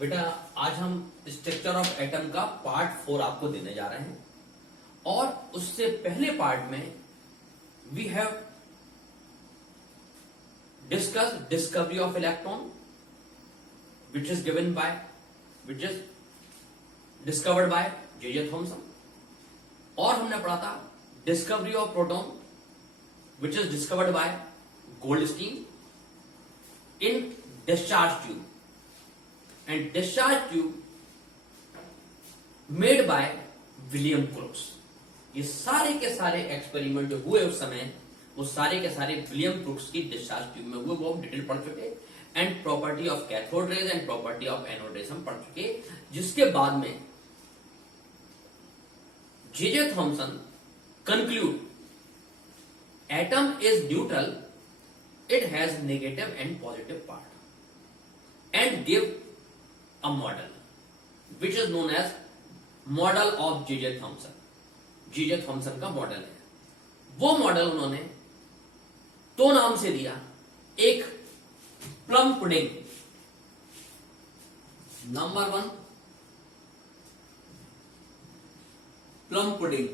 बेटा आज हम स्ट्रक्चर ऑफ एटम का पार्ट 4 आपको देने जा रहे हैं और उससे पहले पार्ट में we have discuss discovery of electron which is discovered by J Thomson. और हमने पढ़ा था discovery of proton which is discovered by Goldstein in discharge tube and discharge tube made by William Crookes. ये सारे के सारे experiment जो हुए उस समय वो सारे के सारे विलियम क्रूक्स की डिस्चार्ज ट्यूब में हुए, वो हम डिटेल पढ़ चुके। And property of cathode rays and property of anode rays हम पढ़ चुके। जिसके बाद में J Thomson conclude atom is neutral, it has negative and positive part and give a model which is known as model of J Thomson. J Thomson का model है। वो model उन्होंने दो नाम से दिया, एक plum pudding number 1 plum pudding,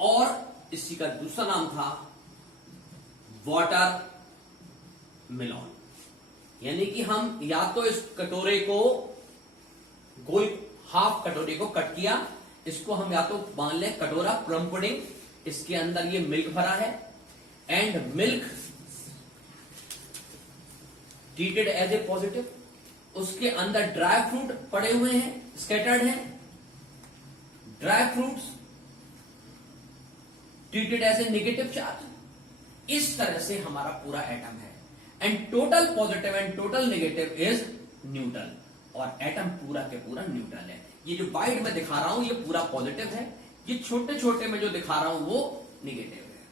और इसी का दूसरा नाम था वाटर मिलॉन। यानी कि हम या तो इस कटोरे को गोल हाफ कटोरे को कट किया, इसको हम या तो मान लें कटोरा प्लम पुडिंग, इसके अंदर ये मिल्क भरा है and milk treated as a positive, उसके अंदर ड्राई फ्रूट पड़े हुए हैं, स्कैटर्ड हैं, dry fruits treated as a negative charge. इस तरह से हमारा पूरा एटम है and total positive and total negative is neutral, और एटम पूरा के पूरा न्यूट्रल है। ये जो वाइट में दिखा रहा हूं ये पूरा पॉजिटिव है, ये छोटे छोटे में जो दिखा रहा हूं वो नेगेटिव है।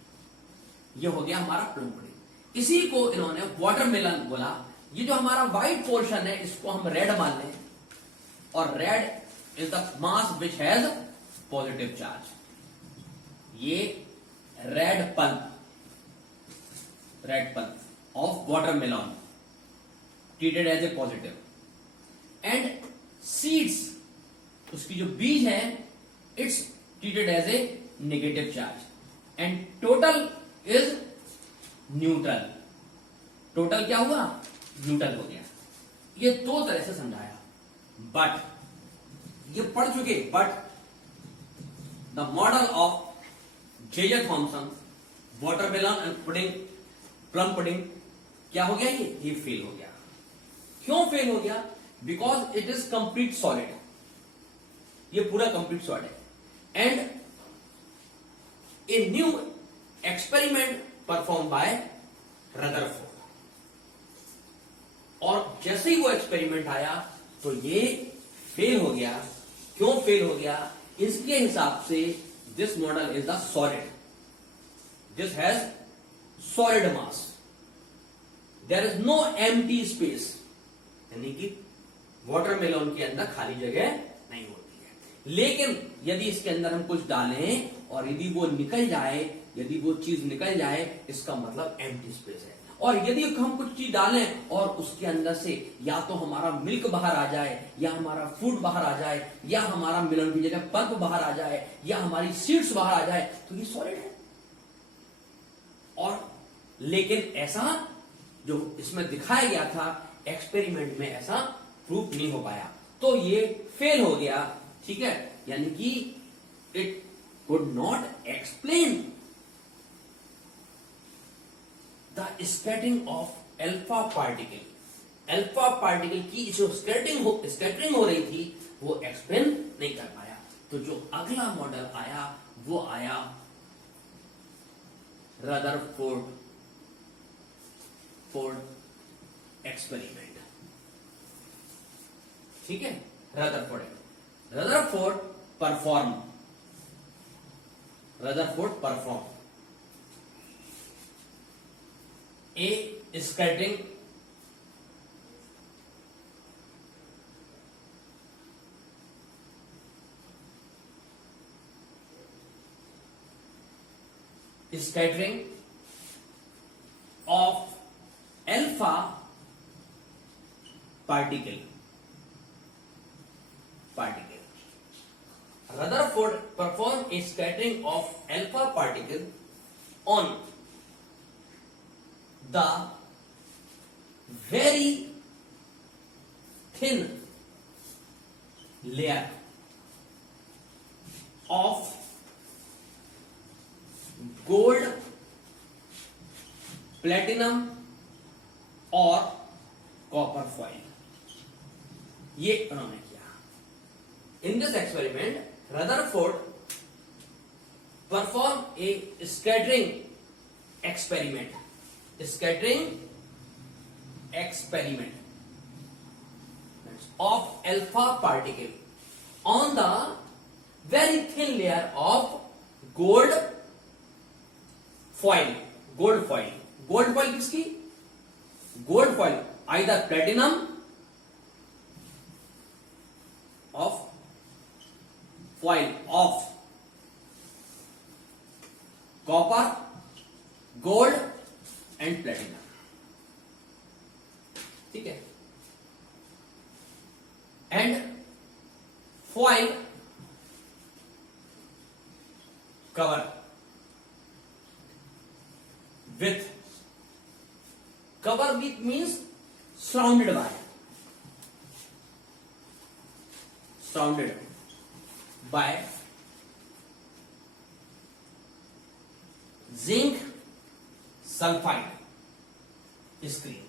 ये हो गया हमारा प्लम पुडिंग। इसी को इन्होंने वाटरमेलन बोला। ये जो हमारा व्हाइट पोर्शन है इसको हम रेड मान लें, और red is the mass which has positive charge. ये red pulp of watermelon treated as a positive and seeds, उसकी जो बीज है it's treated as a negative charge and total is neutral। Total क्या हुआ? न्यूट्रल हो गया। ये दो तरह से समझाया, बट ये पढ़ चुके, but the model of J Thomson watermelon and pudding plum pudding क्या हो गया? ये फेल हो गया। क्यों फेल हो गया? Because it is complete solid, ये पूरा कंप्लीट सॉलिड है and a new experiment perform by Rutherford, और जैसे ही वो एक्सपेरिमेंट आया तो ये फेल हो गया। क्यों फेल हो गया? इसके हिसाब से this model is the solid, this has solid mass, there is no empty space, यानी कि वाटरमेलन के अंदर खाली जगह नहीं होती है। लेकिन यदि इसके अंदर हम कुछ डालें और यदि वो निकल जाए, यदि वो चीज निकल जाए, इसका मतलब एम्प्टी स्पेस है। और यदि हम कुछ चीज डालें और उसके अंदर से या तो हमारा मिल्क बाहर आ जाए, या हमारा फ्रूट बाहर आ जाए, या हमारा मिलन की जगह पल्प बाहर आ जाए, या हमारी सीड्स बाहर आ जाए, तो ये सॉलिड है। और लेकिन ऐसा जो इसमें दिखाया गया था एक्सपेरिमेंट में ऐसा प्रूफ नहीं हो पाया, तो ये फेल हो गया। ठीक है, यानी कि it could not explain the scattering of alpha particle. Alpha particle की जो स्कैटरिंग हो रही थी वो एक्सप्लेन नहीं कर पाया। तो जो अगला मॉडल आया वो आया रदरफोर्ड एक्सपेरिमेंट। ठीक है, Rutherford perform a scattering of alpha particle. Rutherford performed a scattering of alpha particle on the very thin layer of gold, platinum और कॉपर फॉइल. ये उन्होंने किया. In this experiment Rutherford performed a scattering experiment of alpha particle on the very thin layer of gold foil. Gold foil किसकी? Gold foil either platinum of foil of copper, gold and platinum. ठीक है. And foil cover with means surrounded by zinc sulfide screen.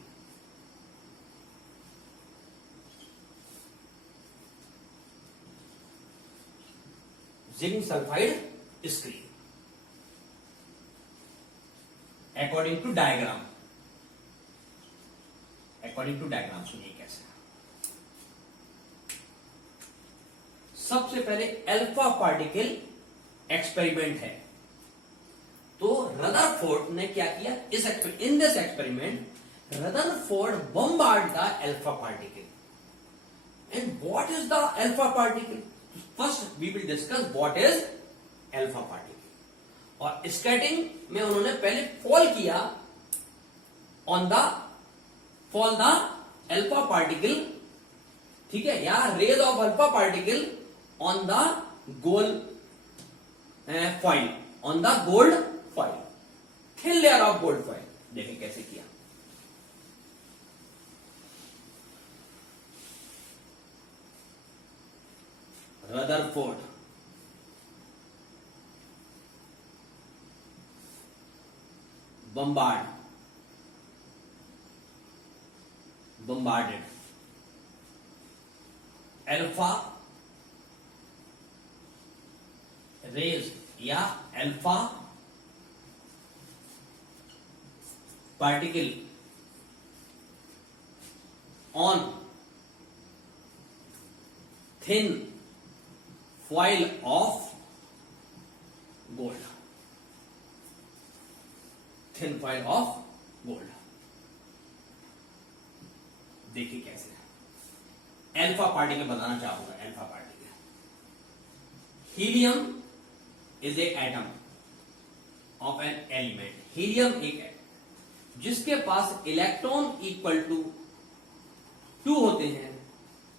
Zinc sulfide screen according to diagram. सुनिए कैसे. सबसे पहले alpha particle experiment है. तो Rutherford ने क्या किया in this experiment Rutherford bombard the alpha particle. And what is the alpha particle? First we will discuss what is alpha particle. और स्कैटिंग में उन्होंने पहले फॉल किया फॉल द अल्फा पार्टिकल. ठीक है, या rays of alpha particle on the gold foil, thin layer of gold foil. देखिए कैसे किया. रदरफोर्ड bombarded अल्फा रेज या alpha particle on thin foil of gold. Thin foil of gold. देखिए कैसे alpha particle बताना चाहूंगा. Alpha particle helium is a atom of an element. Helium एक atom जिसके पास इलेक्ट्रॉन इक्वल टू 2 होते हैं,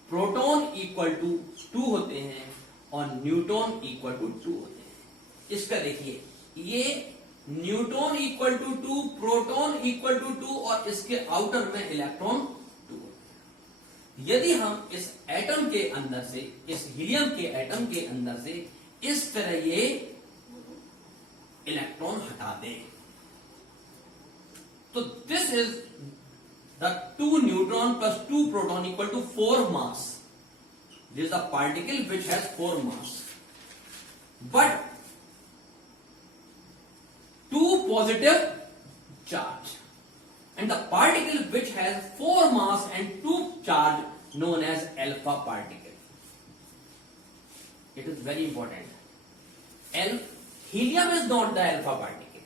प्रोटॉन इक्वल टू 2 होते हैं और न्यूट्रॉन इक्वल टू 2 होते हैं. इसका देखिए ये neutron equal to 2, proton equal to 2 और इसके आउटर में इलेक्ट्रॉन 2 होते हैं. यदि हम इस एटम के अंदर से, इस हीलियम के एटम के अंदर से इस तरह ये इलेक्ट्रॉन हटा दें तो this is the 2 neutron plus 2 proton equal to 4 mass. This is the particle which has 4 mass but 2 positive charge, and the particle which has 4 mass and 2 charge known as alpha particle. It is very important. Helium is not the alpha particle.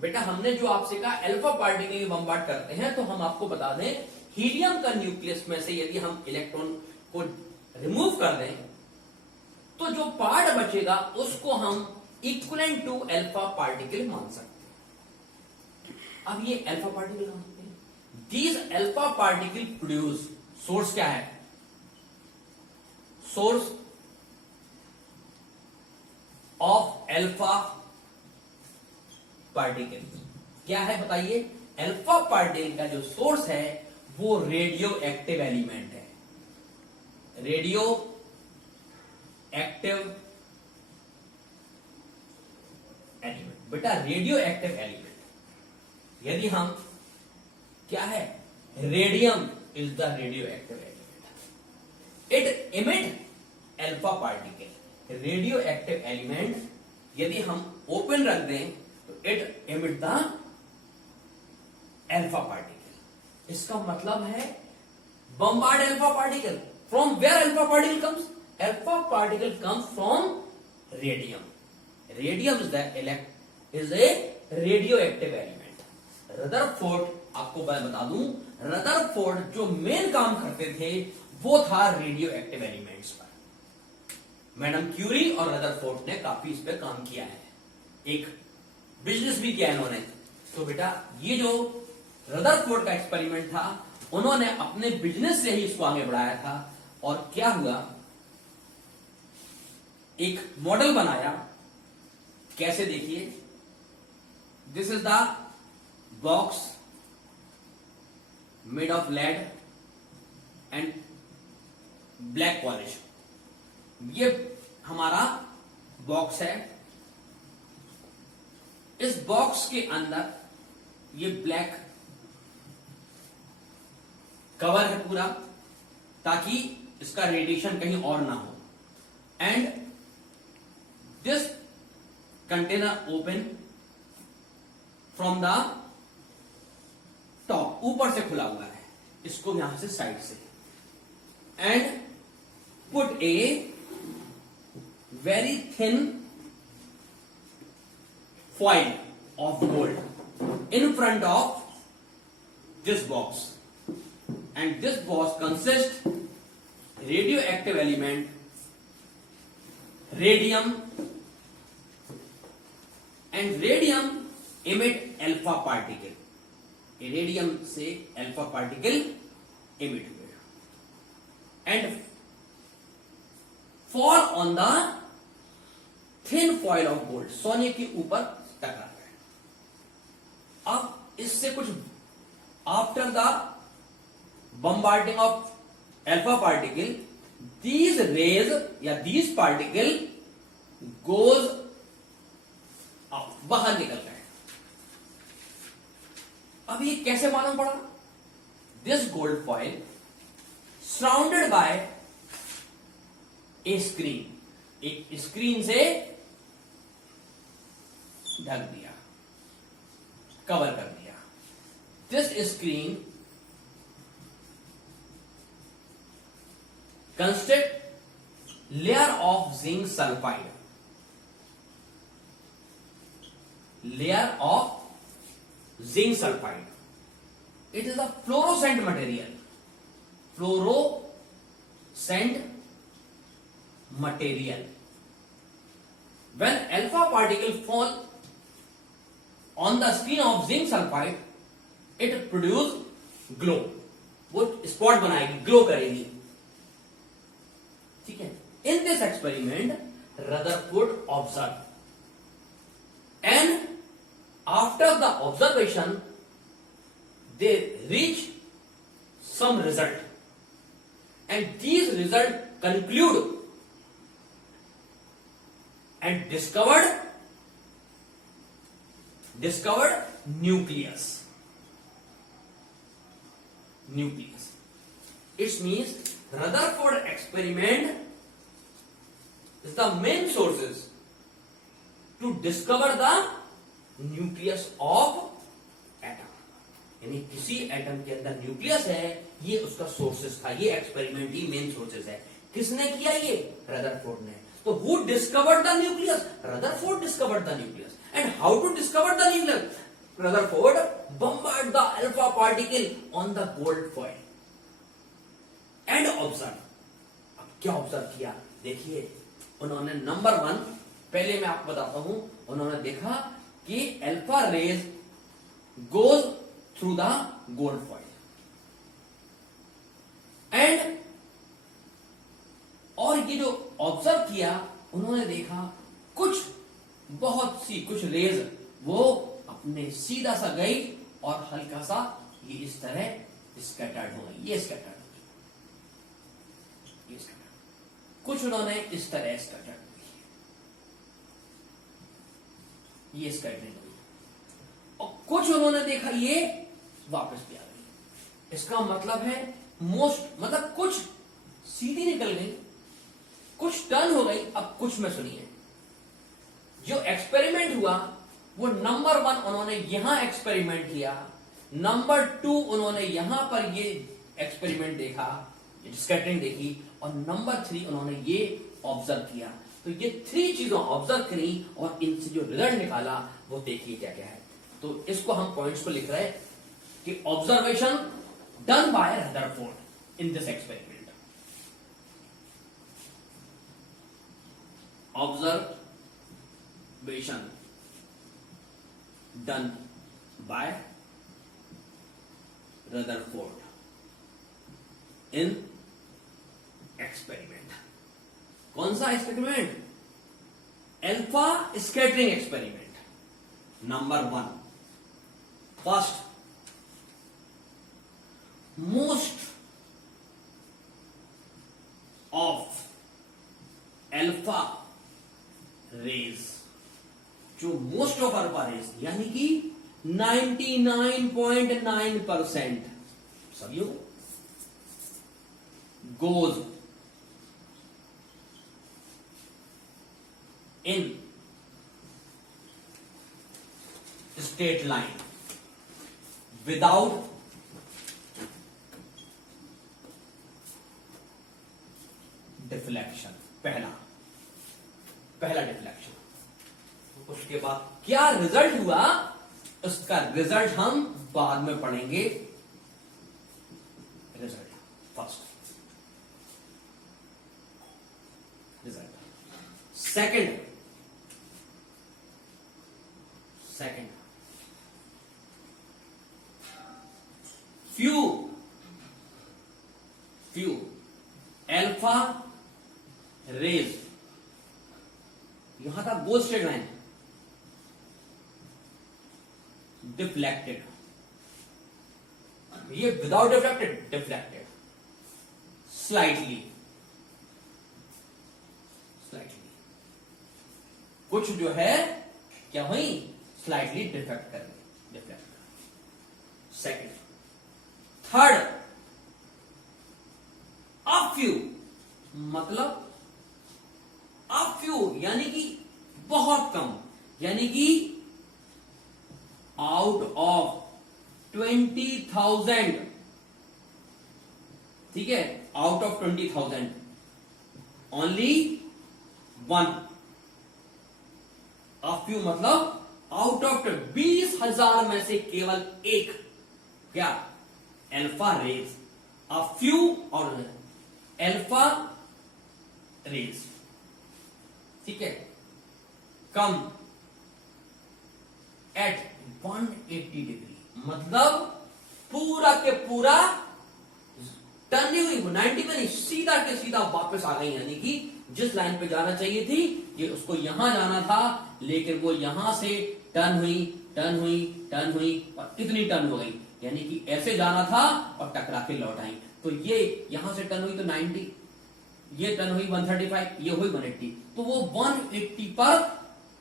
बेटा हमने जो आपसे कहा alpha particle bombard करते हैं तो हम आपको बता दें हीलियम का न्यूक्लियस में से यदि हम इलेक्ट्रॉन को रिमूव कर दें तो जो पार्ट बचेगा उसको हम इक्वलेंट टू अल्फा पार्टिकल मान सकते हैं. अब ये अल्फा पार्टिकल कहां होते हैं? These alpha particle produce source क्या है? सोर्स ऑफ अल्फा पार्टिकल क्या है बताइए? अल्फा पार्टिकल का जो सोर्स है वो रेडियो एक्टिव एलिमेंट है। रेडियो एक्टिव एलिमेंट, बेटा रेडियो एक्टिव एलिमेंट यदि हम क्या है? Radium is the radioactive element. It emit alpha particle. Radioactive element यदि हम ओपन रख दें तो it emit the alpha particle. इसका मतलब है bombard alpha particle. From where alpha particle comes? Alpha particle comes from radium. Radium is a radioactive element. Rutherford, आपको मैं बता दूं, रदरफोर्ड जो मेन काम करते थे वो था रेडियो एक्टिव एलिमेंट्स पर। मैडम क्यूरी और रदरफोर्ड ने काफी इस पे काम किया है, एक बिजनेस भी किया इन्होंने। तो बेटा ये जो रदरफोर्ड का एक्सपेरिमेंट था, उन्होंने अपने बिजनेस से ही इसको आगे बढ़ाया था। और क्या हुआ, एक मॉडल बनाया। कैसे? देखिए, this is the box made of lead and black polish. ये हमारा बॉक्स है। इस बॉक्स के अंदर ये ब्लैक कवर है पूरा, ताकि इसका रेडिएशन कहीं और ना हो। And this container open from the top, ऊपर से खुला हुआ है, इसको यहां से साइड से। And put a very thin foil of gold in front of this box, and this box consists radioactive element radium, and radium emit alpha particle। Radium से अल्फा पार्टिकल emit हुए and fall on the thin foil of gold, सोने के ऊपर टकरा। अब इससे कुछ after the bombarding of alpha particle, these raise या दीज पार्टिकल गोज आउट, बाहर निकल गए। अब ये कैसे मालूम पड़ा? This gold foil surrounded by A screen, एक स्क्रीन से ढक दिया, कवर कर दिया। This screen construct layer of zinc sulphide, layer of zinc sulphide. It is a fluorescent material, fluorescent material. When alpha particle fall on the screen of zinc sulfide, it produce glow, वो spot बनाएगी, glow करेगी। ठीक है। In this experiment, Rutherford observed, and after the observation, they reach some result, and these results conclude and discovered nucleus. It means Rutherford experiment is the main sources to discover the nucleus of atom. यानी किसी atom के अंदर nucleus है, ये उसका sources था। ये experiment ही main sources है। किसने किया? ये रदरफोर्ड ने। So who discovered the nucleus? Rutherford discovered the nucleus. And how to discover the nucleus? Rutherford bombarded the alpha particle on the gold foil and observed. अब क्या observe किया? देखिए, उन्होंने नंबर 1, पहले मैं आपको बताता हूं, उन्होंने देखा कि alpha rays goes through the gold foil. And और ये जो ऑब्जर्व किया, उन्होंने देखा कुछ रेज वो अपने सीधा सा गई और हल्का सा ये इस तरह स्कैटर्ड हो गई, ये स्कैटर्ड हो गई, ये स्कैटर्ड। कुछ उन्होंने इस तरह स्कैटर्ड हो गई, ये स्कैटरिंग हो गई, और कुछ उन्होंने देखा ये वापस भी आ गई। इसका मतलब है मतलब कुछ सीधी निकल गई, कुछ टर्न हो गई। अब कुछ में सुनिए, जो एक्सपेरिमेंट हुआ वो नंबर 1 उन्होंने यहां एक्सपेरिमेंट किया, नंबर 2 उन्होंने यहां पर ये एक्सपेरिमेंट देखा, स्कैटरिंग देखी, और नंबर 3 उन्होंने ये ऑब्जर्व किया। तो ये 3 चीजों ऑब्जर्व करी और इनसे जो रिजल्ट निकाला वो देखिए क्या क्या है। तो इसको हम पॉइंट्स को लिख रहे हैं कि observation done by Rutherford in this experiment. Observation done by Rutherford in experiment। कौन सा experiment? Alpha scattering experiment. Number 1, first most of alpha rays, जो मोस्ट ऑफ अल्फा रेज यानी कि 99.9% सभी goes in straight line without deflection. पहला deflection. उसके बाद क्या रिजल्ट हुआ, उसका रिजल्ट हम बाद में पढ़ेंगे। Result first, result second, few alpha rays, यहां था गोल स्ट्रेट लाइन, डिफ्लेक्टेड, ये विदाउट डिफ्लेक्टेड स्लाइटली, कुछ जो है क्या हुई, स्लाइटली डिफ्लेक्ट कर गई। सेकंड, थर्ड अ फ्यू, मतलब अ फ्यू यानी कि बहुत कम, यानी कि आउट ऑफ 20,000, ठीक है, out of 20,000 only 1। A few मतलब आउट ऑफ 20,000 में से केवल एक, क्या, अल्फा रेज। अ फ्यू और अल्फा रेज, ठीक है, कम एट 180 डिग्री, मतलब पूरा के पूरा टर्न नहीं हुई, 90 में नहीं, सीधा के सीधा वापस आ गई। यानी कि जिस लाइन पे जाना चाहिए थी, ये उसको यहां जाना था, लेकिन वो यहां से टर्न हुई और कितनी टर्न हो गई, यानी कि ऐसे जाना था और टकरा के लौट आई। तो ये यहां से टर्न हुई तो 90, ये टर्न हुई 135, ये हुई 180, तो वो 180 पर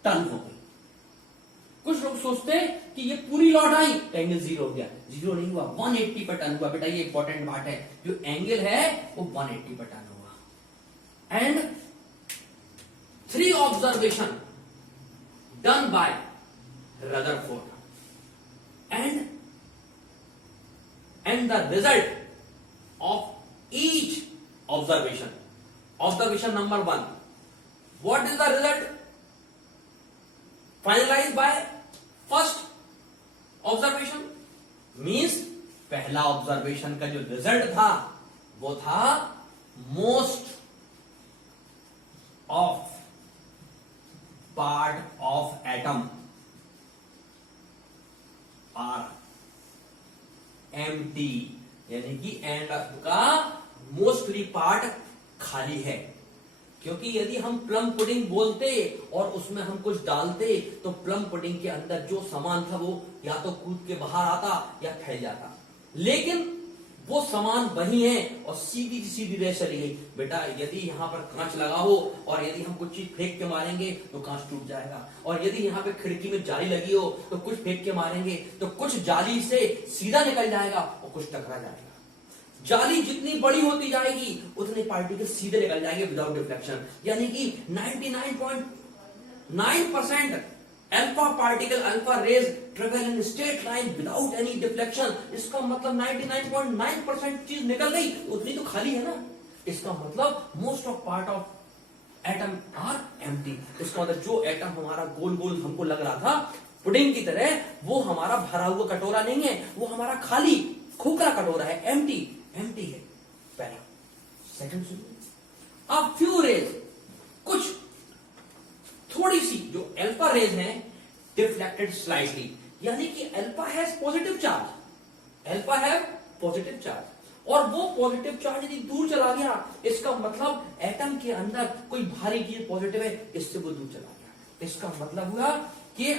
टर्न हो गई। कुछ लोग सोचते हैं कि ये पूरी लौट आई, एंगल 0 हो गया, 0 नहीं हुआ, 180 पर टर्न हुआ। बेटा ये इंपॉर्टेंट बात है, जो एंगल है वो 180 पर टर्न हुआ। And 3 observation done by Rutherford and the result of each observation. Observation number 1. What is the result? Finalized by first observation. Means पहला ऑब्जर्वेशन का जो रिजल्ट था वो था most of part of atom are empty, यानी कि and का mostly part खाली है। क्योंकि यदि हम प्लम पुडिंग बोलते और उसमें हम कुछ डालते तो प्लम पुडिंग के अंदर जो सामान था वो या तो कूद के बाहर आता या फैल जाता, लेकिन वो सामान वही है और सीधी सीधी रेस चली गई। बेटा यदि यहाँ पर कांच लगा हो और यदि हम कुछ चीज फेंक के मारेंगे तो कांच टूट जाएगा, और यदि यहाँ पे खिड़की में जाली लगी हो तो कुछ फेंक के मारेंगे तो कुछ जाली से सीधा निकल जाएगा और कुछ टकरा जाएगा। जाली जितनी बड़ी होती जाएगी उतने पार्टिकल सीधे निकल जाएंगे विदाउट डिफ्लेक्शन। यानी कि 99.9% alpha particle, alpha raise travel in straight line without any deflection. इसका मतलब 99.9% चीज निकल गई, उतनी तो खाली है ना। इसका मतलब most of part of atom are empty. इसका मतलब जो एटम हमारा गोल गोल हमको लग रहा था पुडिंग की तरह, वो हमारा भरा हुआ कटोरा नहीं है, वो हमारा खाली खोखला कटोरा है, एम्प्टी एम्प्टी है। पहला। सेकंड सुनिए, अब फ्यू रेज, कुछ थोड़ी सी जो अल्फा रेज हैं डिफ्लेक्टेड स्लाइटली, यानी कि alpha has positive charge, alpha have positive charge, और वो पॉजिटिव चार्ज यदि दूर चला गया इसका मतलब एटम के अंदर कोई भारी चीज पॉजिटिव है, इससे वो दूर चला गया। इसका मतलब हुआ कि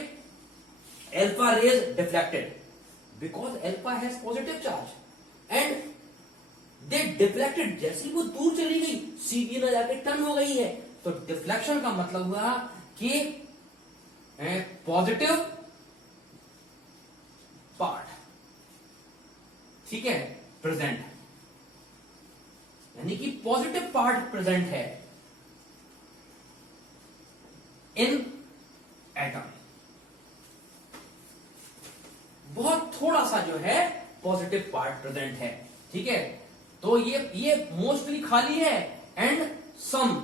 alpha rays deflected because alpha has positive charge and they deflected. जैसे ही वो दूर चली गई सीधी न जाके टर्न हो गई है, तो डिफ्लेक्शन का मतलब हुआ कि पॉजिटिव पार्ट, ठीक है, प्रेजेंट है, यानी कि पॉजिटिव पार्ट प्रेजेंट है इन एटम। बहुत थोड़ा सा जो है पॉजिटिव पार्ट प्रेजेंट है, ठीक है। तो ये मोस्टली खाली है and some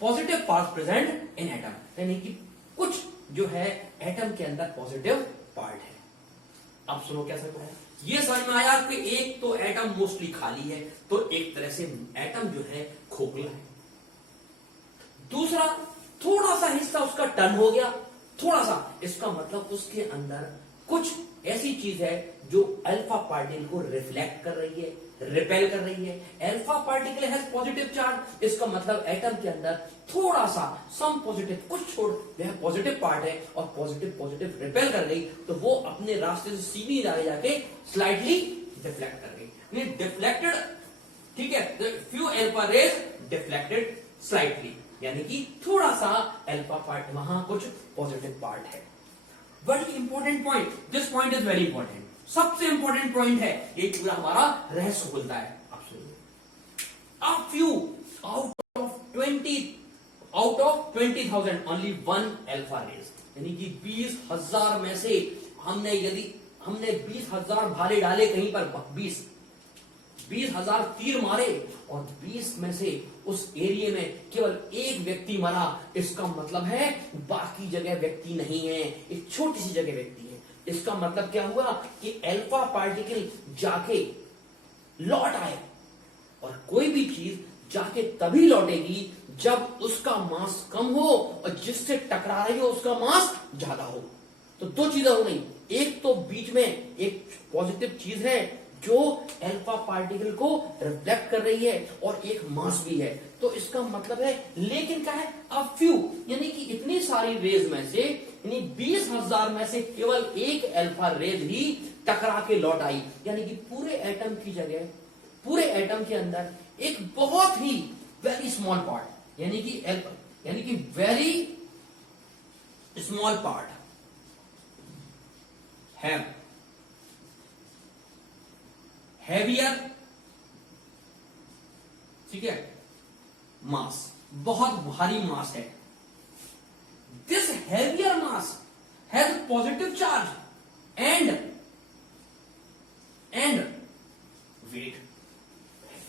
positive part present in atom, यानी कि कुछ जो है एटम के अंदर पॉजिटिव पार्ट है। अब सुनो कैसे है, ये समझ में आया कि एक तो एटम मोस्टली खाली है, तो एक तरह से एटम जो है खोखला है। दूसरा, थोड़ा सा हिस्सा उसका टर्न हो गया, थोड़ा सा, इसका मतलब उसके अंदर कुछ ऐसी चीज है जो अल्फा पार्टिकल को रिफ्लेक्ट कर रही है, रिपेल कर रही है। Alpha particle has positive charge, इसका मतलब एटम के अंदर थोड़ा सा सम पॉजिटिव, कुछ छोड़ वह पॉजिटिव पार्ट है और पॉजिटिव रिपेल कर गई, तो वो अपने रास्ते से सीधी जाके स्लाइटली डिफ्लेक्ट कर गई। डिफ्लेक्टेड, ठीक है, few alpha rays deflected slightly, यानी कि थोड़ा सा अल्फा पार्ट, वहां कुछ पॉजिटिव पार्ट है। But important point, this point is very important, सबसे इंपॉर्टेंट पॉइंट है, ये पूरा हमारा रहस्य खुलता है। A few out of 20,000 only one alpha rays, यानी कि 20,000 में से हमने 20,000 भाले डाले कहीं पर, 20,000 तीर मारे और 20 में से उस एरिया में केवल एक व्यक्ति मरा, इसका मतलब है बाकी जगह व्यक्ति नहीं है, एक छोटी सी जगह व्यक्ति है। इसका मतलब क्या हुआ कि अल्फा पार्टिकल जाके लौट आए, और कोई भी चीज जाके तभी लौटेगी जब उसका मास कम हो और जिससे टकरा रही हो उसका मास ज्यादा हो। तो दो चीजें हो गई, एक तो बीच में एक पॉजिटिव चीज है जो अल्फा पार्टिकल को रिफ्लेक्ट कर रही है और एक मास भी है, तो इसका मतलब है, लेकिन क्या है, अ फ्यू, यानी कि इतनी सारी रेज में से, यानी 20,000 में से केवल एक अल्फा रेज ही टकरा के लौट आई, यानी कि पूरे एटम की जगह, पूरे एटम के अंदर एक बहुत ही वेरी स्मॉल पार्ट, यानी कि वेरी स्मॉल पार्ट हैवियर, ठीक है, मास, बहुत भारी मास है। This heavier mass has positive charge and weight.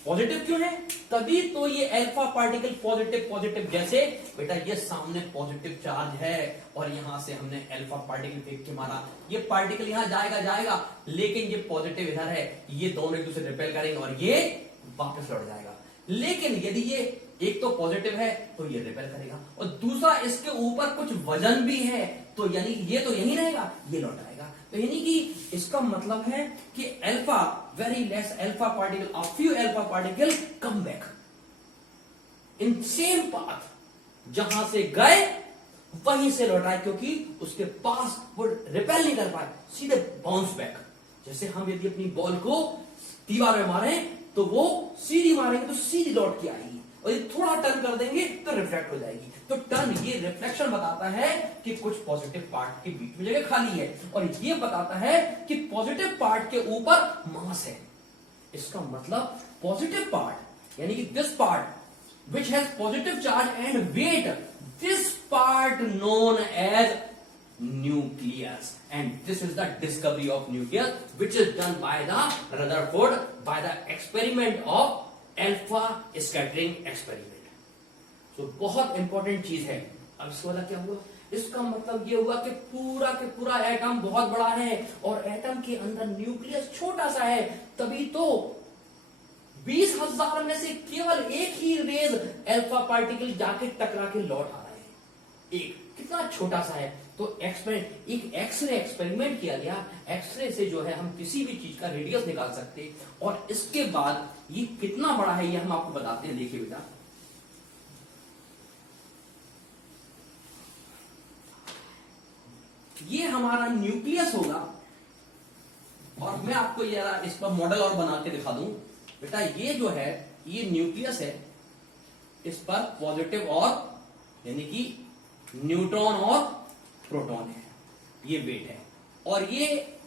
Positive क्यों है? तभी तो ये अल्फा पार्टिकल पॉजिटिव, जैसे बेटा ये सामने पॉजिटिव चार्ज है और यहां से हमने अल्फा पार्टिकल फेंक के मारा, ये पार्टिकल यहां जाएगा, लेकिन ये पॉजिटिव इधर है, ये दोनों एक दूसरे रिपेल करेंगे और ये वापस लौट जाएगा। लेकिन यदि ये एक तो पॉजिटिव है तो ये रिपेल करेगा, और दूसरा इसके ऊपर कुछ वजन भी है, तो यानी ये तो यही रहेगा, ये लौट आएगा। तो यानी कि इसका मतलब है कि alpha very less alpha particle, a few alpha particle come back in same path, जहां से गए वहीं से लौटाए, क्योंकि उसके पास वो रिपेल नहीं कर पाए, सीधे बाउंस बैक। जैसे हम यदि अपनी बॉल को दीवार में मारे तो वो सीधी मारेंगे तो सीधी लौट के आएगी, और यदि थोड़ा टर्न कर देंगे तो रिफ्लेक्ट हो जाएगी। तो टर्न, ये रिफ्लेक्शन बताता है कि कुछ पॉजिटिव पार्ट के बीच में जगह खाली है, और ये बताता है कि पॉजिटिव पार्ट के ऊपर मास है। इसका मतलब पॉजिटिव पार्ट यानी कि this part which has positive charge and weight, this part known as nucleus, and this is the discovery of nucleus which is done by the Rutherford by the experiment of alpha scattering experiment. So बहुत important चीज है। अब इसके बाद क्या हुआ, इसका मतलब ये हुआ कि पूरा के पूरा एटम बहुत बड़ा है और एटम के अंदर न्यूक्लियस छोटा सा है, तभी तो 20,000 में से केवल एक ही रेज अल्फा पार्टिकल जाके टकरा के लौट आ रहे हैं। एक कितना छोटा सा है। तो एक्सपेरिमेंट, एक एक्सरे एक्सपेरिमेंट किया गया। एक्सरे से जो है हम किसी भी चीज का रेडियस निकाल सकते हैं, और इसके बाद ये कितना बड़ा है ये हम आपको बताते हैं। देखिए बेटा, ये हमारा न्यूक्लियस होगा, और मैं आपको जरा इसका मॉडल और बना के दिखा दूं। बेटा ये जो है ये न्यूक्लियस है, इस पर पॉजिटिव और यानी कि न्यूट्रॉन और प्रोटॉन है, ये वेट है, और ये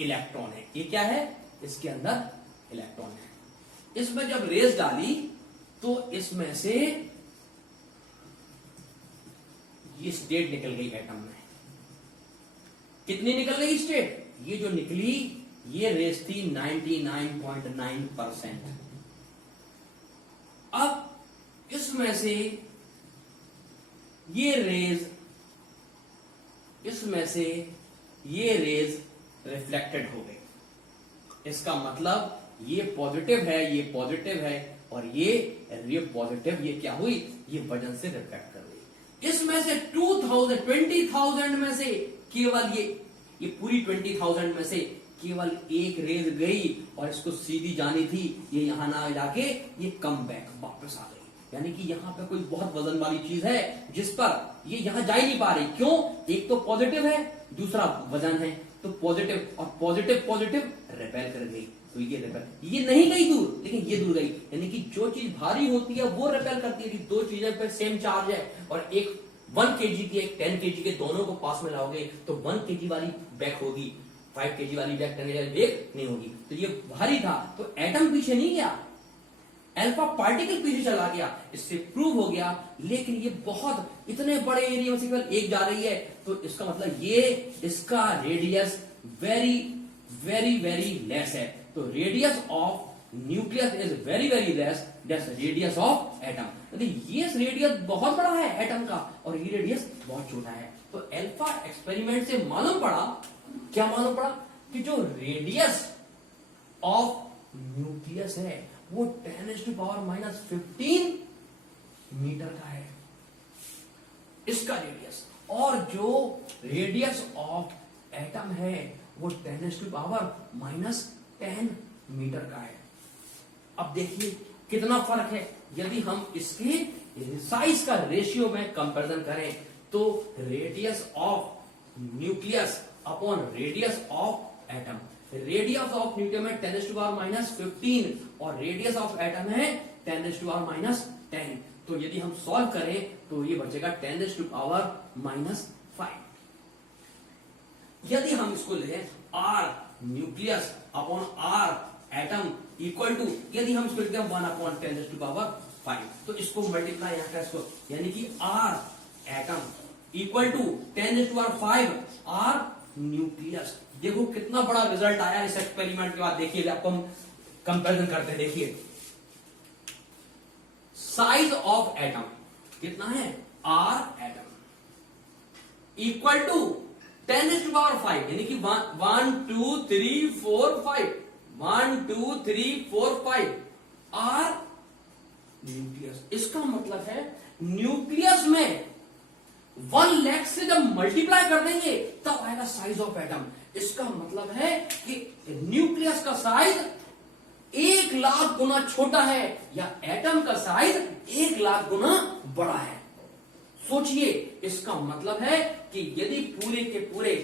इलेक्ट्रॉन है। ये क्या है, इसके अंदर इलेक्ट्रॉन है। इसमें जब रेस डाली तो इसमें से ये स्टेट निकल गई एटम में। कितनी निकल गई स्टेट, ये जो निकली ये रेस थी 99.9%। अब इसमें से ये रेज, इसमें से ये रेज रिफ्लेक्टेड हो गई। इसका मतलब ये पॉजिटिव है, ये पॉजिटिव है, और ये पॉजिटिव, ये क्या हुई, ये वजन से रिफ्लेक्ट कर गई। इसमें से 20,000 में से केवल ये पूरी 20,000 में से केवल एक रेज गई, और इसको सीधी जानी थी, ये यहां ना जाके ये कम बैक वापस आ गई। यानी कि यहां पे कोई बहुत वजन वाली चीज है जिस पर ये यहां जा ही नहीं पा रही। क्यों, एक तो पॉजिटिव है, दूसरा वजन है, तो पॉजिटिव और पॉजिटिव रिपेल कर गई। तो ये रिपेल, ये नहीं गई दूर, लेकिन ये दूर गई। यानी कि जो चीज भारी होती है वो रिपेल करती है। दो चीजें पे सेम चार्ज है, और एक 1 kg की, एक 10 kg के, दोनों को पास में लाओगे तो 1 kg वाली बैक होगी, 5 kg वाली बैक 10 kg वाली बैक नहीं होगी। तो ये भारी था, तो एटम पीछे नहीं गया, अल्फा पार्टिकल पीछे चला गया। इससे प्रूव हो गया। लेकिन ये बहुत इतने बड़े एरिया में से केवल एक जा रही है, तो इसका मतलब ये इसका radius very very very less है। तो radius of nucleus is very very less that's radius of atom. ये रेडियस बहुत बड़ा है एटम का, और ये रेडियस बहुत छोटा है। तो अल्फा एक्सपेरिमेंट से मालूम पड़ा, क्या मालूम पड़ा, कि जो रेडियस ऑफ न्यूक्लियस है वो 10⁻⁻15 मीटर का है, इसका रेडियस। और जो रेडियस ऑफ एटम है वो 10⁻⁻10 मीटर का है। अब देखिए कितना फर्क है। यदि हम इसके साइज का रेशियो में कंपैरिजन करें तो radius of nucleus upon radius of atom, radius of nucleus में 10⁻⁻15 और रेडियस ऑफ एटम है 10⁻⁻10। तो यदि हम सॉल्व करें तो ये बचेगा 10⁻⁻5। यदि हम इसको लें R nucleus upon R atom equal to, यदि हम इसको लिखते हैं 1/10⁻5, तो इसको मल्टीप्लाई यहां का इसको, यानी कि R atom equal to 10⁻5 R nucleus. देखो कितना बड़ा रिजल्ट आया इस एक्सपेरिमेंट के बाद। देखिए आपको हम कंपैरिजन करते हैं। देखिए साइज ऑफ एटम कितना है, आर एटम इक्वल टू 10⁻5, यानी कि 1 2 3 4 5 1 2 3 4 5 आर न्यूक्लियस। इसका मतलब है न्यूक्लियस में 1 लाख से जब मल्टीप्लाई कर देंगे तब आएगा साइज ऑफ एटम। इसका मतलब है कि न्यूक्लियस का साइज 1,00,000 गुना छोटा है या एटम का साइज 1,00,000 गुना बड़ा है। सोचिए, इसका मतलब है कि यदि पूरे के पूरे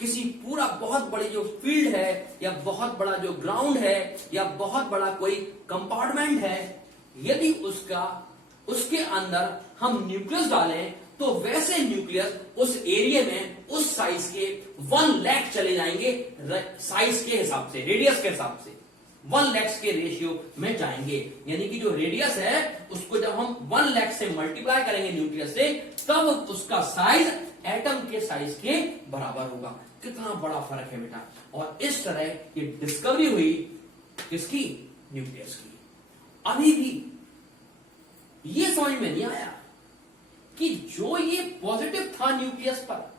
किसी पूरा बहुत बड़ी जो फील्ड है या बहुत बड़ा जो ग्राउंड है या बहुत बड़ा कोई कंपार्टमेंट है, यदि उसके अंदर हम न्यूक्लियस डालें तो वैसे न्यूक्लियस उस एरिया में उस साइज के 1,00,000 चले जाएंगे, साइज के हिसाब से, रेडियस के हिसाब से 1,00,000 के रेशियो में जाएंगे। यानी कि जो रेडियस है उसको जब हम 1,00,000 से मल्टीप्लाई करेंगे न्यूक्लियस से, तब उसका साइज एटम के साइज के बराबर होगा। कितना बड़ा फर्क है बेटा। और इस तरह ये डिस्कवरी हुई किसकी? न्यूक्लियस की। अभी भी ये समझ में नहीं आया कि जो ये पॉजिटिव था न्यूक्लियस पर,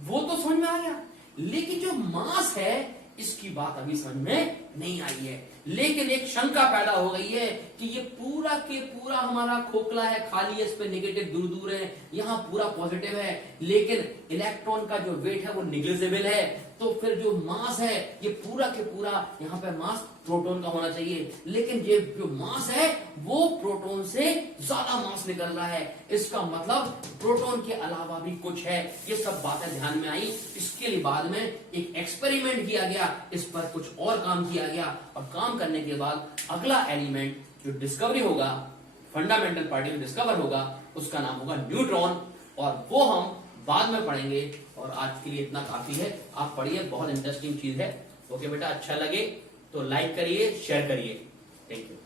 वो तो समझ में आ गया, लेकिन जो मास है इसकी बात अभी समझ में नहीं आई है। लेकिन एक शंका पैदा हो गई है कि ये पूरा के पूरा हमारा खोखला है, खाली है, इस पे नेगेटिव दूर दूर है, यहां पूरा पॉजिटिव है, लेकिन इलेक्ट्रॉन का जो वेट है वो निग्लिजिबल है, तो फिर जो मास है ये पूरा के पूरा यहां पे मास प्रोटॉन का होना चाहिए, लेकिन ये जो मास है वो प्रोटॉन से ज्यादा मास निकल रहा है। इसका मतलब प्रोटॉन के अलावा भी कुछ है। ये सब बातें ध्यान में आई। इसके लिए बाद में एक एक्सपेरिमेंट किया गया, इस पर कुछ और काम किया गया, और काम करने के बाद अगला एलिमेंट जो डिस्कवरी होगा, फंडामेंटल पार्टिकल डिस्कवर होगा, उसका नाम होगा न्यूट्रॉन, और वो हम बाद में पढ़ेंगे। और आज के लिए इतना काफी है। आप पढ़िए, बहुत इंटरेस्टिंग चीज है। ओके बेटा, अच्छा लगे तो लाइक करिए, शेयर करिए। Thank you.